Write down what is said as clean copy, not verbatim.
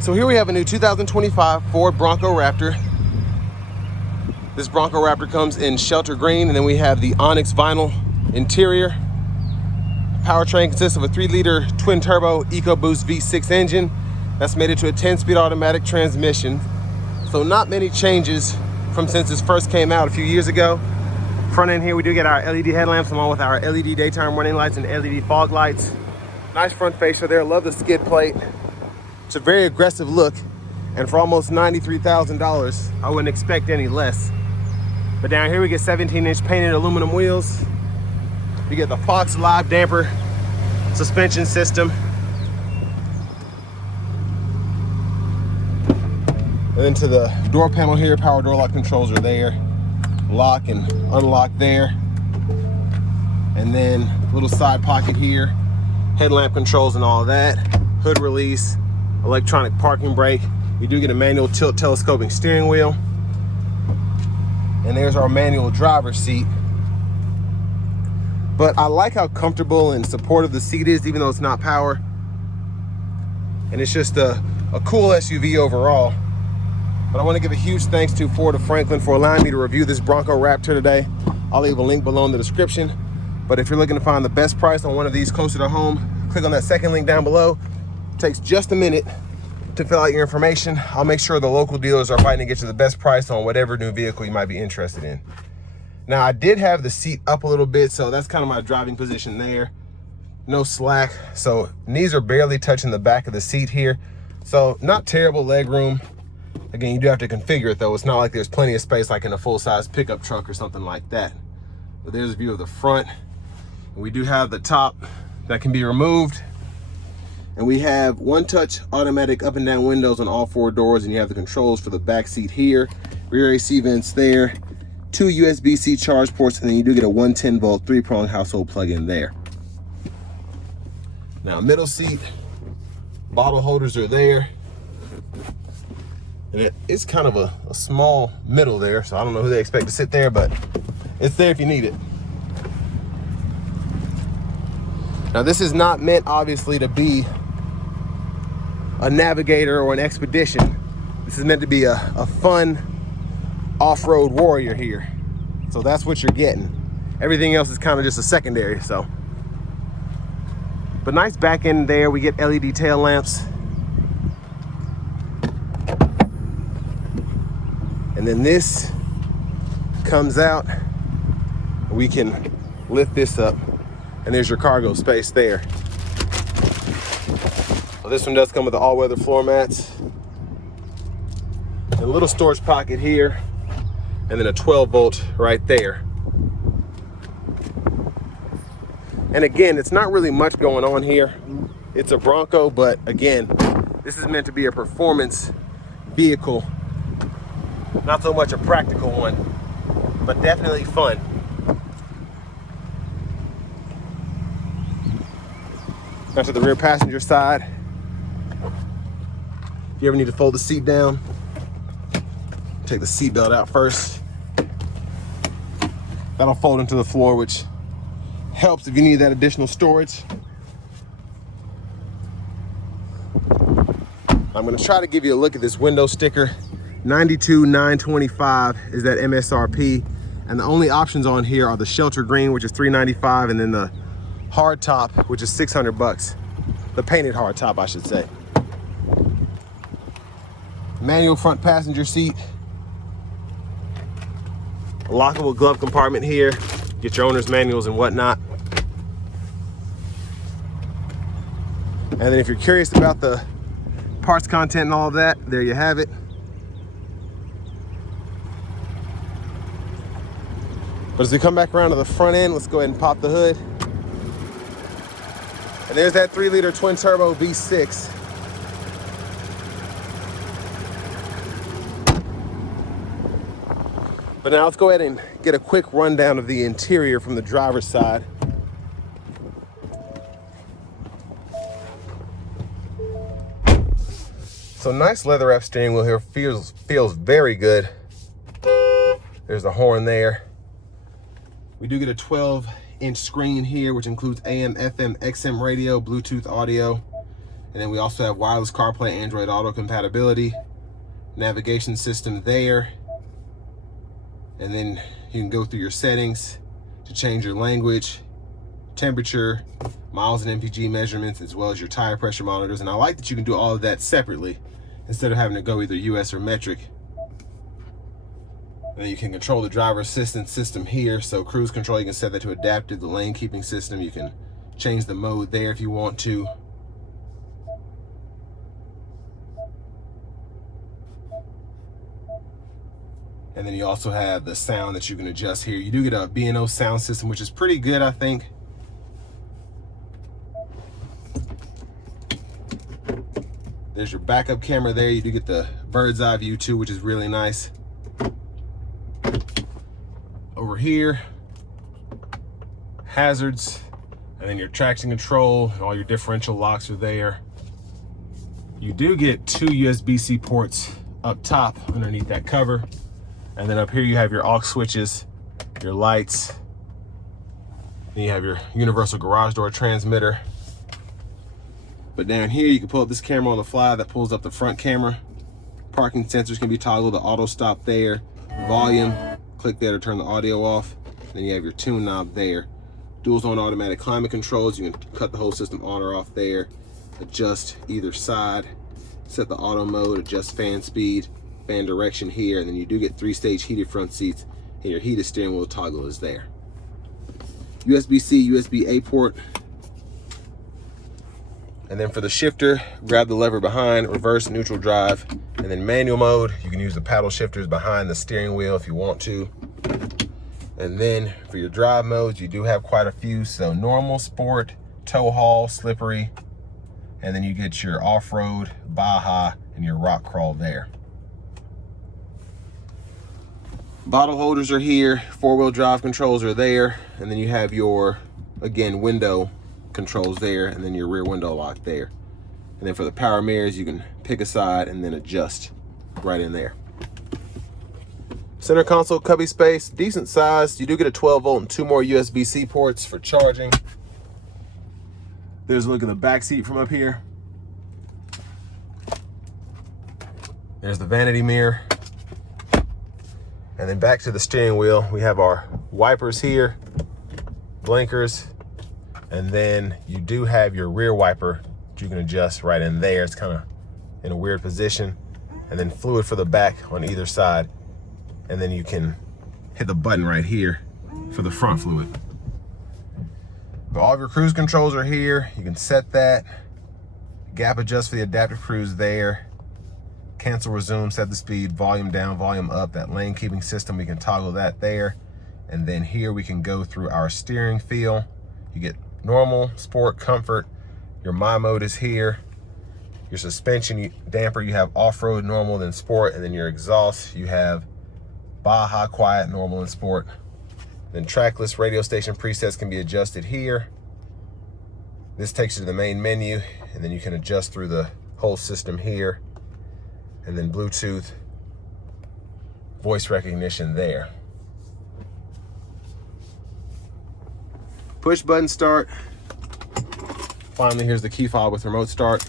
So here we have a new 2025 Ford Bronco Raptor. This Bronco Raptor comes in shelter green, and then we have the onyx vinyl interior. Powertrain consists of a 3-liter twin-turbo EcoBoost V6 engine that's made it to a 10-speed automatic transmission. So not many changes from since this first came out a few years ago. Front end here, we do get our LED headlamps along with our LED daytime running lights and LED fog lights. Nice front fascia there. Love the skid plate. It's a very aggressive look, and for almost $93,000, I wouldn't expect any less. But down here we get 17-inch painted aluminum wheels. You get the Fox Live damper suspension system. And then to the door panel here, power door lock controls are there. Lock and unlock there. And then little side pocket here, headlamp controls and all that. Hood release. Electronic parking brake. We do get a manual tilt telescoping steering wheel. And there's our manual driver's seat. But I like how comfortable and supportive the seat is, even though it's not power. And it's just a cool SUV overall. But I want to give a huge thanks to Ford of Franklin for allowing me to review this Bronco Raptor today. I'll leave a link below in the description. But if you're looking to find the best price on one of these closer to home, click on that second link down below. Takes just a minute to fill out your information. I'll make sure the local dealers are fighting to get you the best price on whatever new vehicle you might be interested in. Now, I did have the seat up a little bit, so that's kind of my driving position there. No slack, so knees are barely touching the back of the seat here. So not terrible leg room. Again, you do have to configure it though. It's not like there's plenty of space like in a full-size pickup truck or something like that. But there's a view of the front. We do have the top that can be removed. And we have one-touch automatic up and down windows on all 4 doors, and you have the controls for the back seat here, rear AC vents there, 2 USB-C charge ports, and then you do get a 110-volt 3-prong household plug-in there. Now, middle seat, bottle holders are there. And it's kind of a small middle there, so I don't know who they expect to sit there, but it's there if you need it. Now, this is not meant, obviously, to be a navigator or an expedition. This is meant to be a fun off-road warrior here. So that's what you're getting. Everything else is kind of just a secondary, so. But nice back end there. We get LED tail lamps. And then this comes out. We can lift this up, and there's your cargo space there. This one does come with the all-weather floor mats. And a little storage pocket here. And then a 12-volt right there. And again, it's not really much going on here. It's a Bronco, but again, this is meant to be a performance vehicle. Not so much a practical one, but definitely fun. Now to the rear passenger side. If you ever need to fold the seat down, take the seat belt out first. That'll fold into the floor, which helps if you need that additional storage. I'm gonna try to give you a look at this window sticker. $92,925 is that MSRP. And the only options on here are the shelter green, which is $395, and then the hard top, which is $600. The painted hard top, I should say. Manual front passenger seat. A lockable glove compartment here. Get your owner's manuals and whatnot. And then if you're curious about the parts content and all of that, there you have it. But as we come back around to the front end, let's go ahead and pop the hood. And there's that 3-liter twin-turbo V6. But now let's go ahead and get a quick rundown of the interior from the driver's side. So nice leather wrap steering wheel here, feels very good. There's the horn there. We do get a 12-inch screen here, which includes AM, FM, XM radio, Bluetooth audio. And then we also have wireless CarPlay, Android Auto compatibility, navigation system there. And then you can go through your settings to change your language, temperature, miles and MPG measurements, as well as your tire pressure monitors. And I like that you can do all of that separately instead of having to go either US or metric. And then you can control the driver assistance system here. So cruise control, you can set that to adaptive. The lane keeping system, you can change the mode there if you want to. And then you also have the sound that you can adjust here. You do get a B&O sound system, which is pretty good, I think. There's your backup camera there. You do get the bird's eye view too, which is really nice. Over here, hazards, and then your traction control, and all your differential locks are there. You do get 2 USB-C ports up top underneath that cover. And then up here you have your aux switches, your lights. Then you have your universal garage door transmitter. But down here you can pull up this camera on the fly that pulls up the front camera. Parking sensors can be toggled to auto stop there. Volume, click there to turn the audio off. Then you have your tune knob there. Dual zone automatic climate controls. You can cut the whole system on or off there. Adjust either side. Set the auto mode, adjust fan speed, fan direction here, and then you do get 3-stage heated front seats, and your heated steering wheel toggle is there. USB-C, USB-A port. And then for the shifter, grab the lever behind, reverse, neutral drive, and then manual mode. You can use the paddle shifters behind the steering wheel if you want to. And then for your drive modes, you do have quite a few. So normal, sport, tow haul, slippery, and then you get your off-road, Baja, and your rock crawl there. Bottle holders are here, 4-wheel drive controls are there, and then you have your, again, window controls there, and then your rear window lock there. And then for the power mirrors, you can pick a side and then adjust right in there. Center console cubby space, decent size. You do get a 12-volt and 2 more USB-C ports for charging. There's a look at the back seat from up here. There's the vanity mirror. And then back to the steering wheel, we have our wipers here, blinkers, and then you do have your rear wiper that you can adjust right in there. It's kind of in a weird position. And then fluid for the back on either side. And then you can hit the button right here for the front fluid. But all of your cruise controls are here. You can set that. Gap adjust for the adaptive cruise there. Cancel, resume, set the speed, volume down, volume up. That lane keeping system, we can toggle that there. And then here we can go through our steering feel. You get normal, sport, comfort. Your My mode is here. Your suspension damper, you have off-road, normal, then sport. And then your exhaust, you have Baja, quiet, normal, and sport. Then trackless radio station presets can be adjusted here. This takes you to the main menu, and then you can adjust through the whole system here. And then Bluetooth, voice recognition there. Push button start. Finally, here's the key fob with remote start.